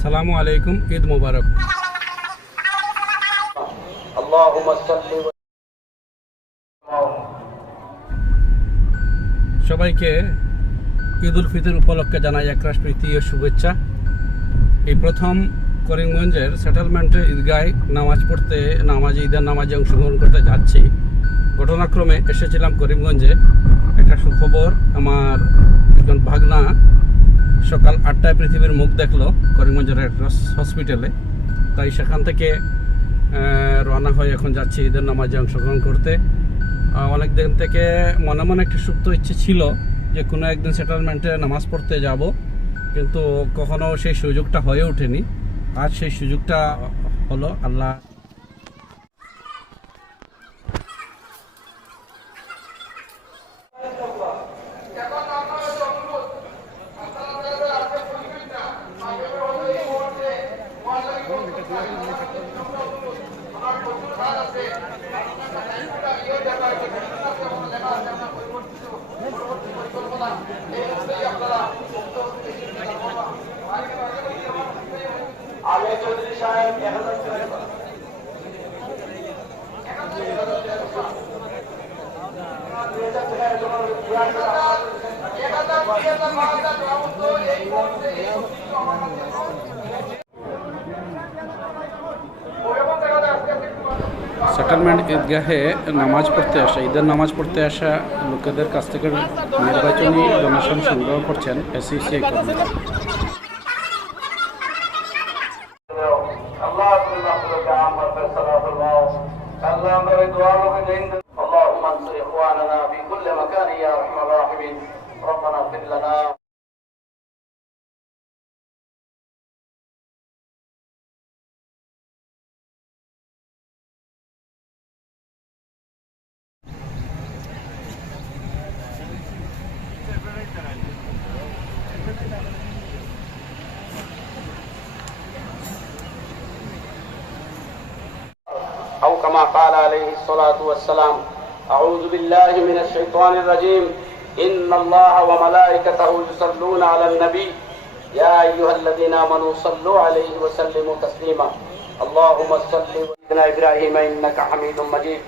আসসালামু আলাইকুম, ঈদ মোবারক। সবাইকে ঈদ উল ফিতর উপলক্ষে জানাই একরাশ প্রীতি ও শুভেচ্ছা। এই প্রথম করিমগঞ্জের সেটেলমেন্টের ঈদগায় ঈদের নামাজে অংশগ্রহণ করতে যাচ্ছি। ঘটনাক্রমে এসেছিলাম করিমগঞ্জে। একটা সুখবর, আমার একজন ভাগনা সকাল 8টায় পৃথিবীর মুখ দেখলো করিমগঞ্জের রেড ক্রস হসপিটালে। তাই সেখান থেকে রওনা হয়ে এখন যাচ্ছি ঈদের নামাজে অংশগ্রহণ করতে। অনেক দিন থেকে মনে মনে একটা সুপ্ত ইচ্ছে ছিল যে কোনো একদিন সেটেলমেন্টে নামাজ পড়তে যাব, কিন্তু কখনো সেই সুযোগটা হয়ে ওঠেনি। আজ সেই সুযোগটা হলো। আল্লাহ সেটেলমেন্ট ঈদগাহে নামাজ পড়তে আসা, ঈদের নামাজ পড়তে আসা লোকেদের কাছ থেকে নির্বাচনী ডোনেশন সংগ্রহ করছেন এসিসিআই কর্মীরা। أو كما قال عليه الصلاة والسلام: أعوذ بالله من الشيطان الرجيم، إن الله وملائكته يصلون على النبي يا أيها الذين آمنوا صلوا عليه وسلموا تسليما اللهم صل على إبراهيم إنك حميد مجيد.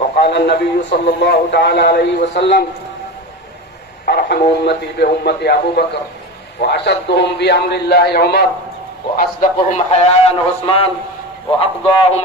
وقال النبي صلى الله تعالى عليه وسلم: أرحم أمتي بأمتي أبو بكر، وأشدهم بأمر الله عمر، وأصدقهم حياء عثمان، وأقضاهم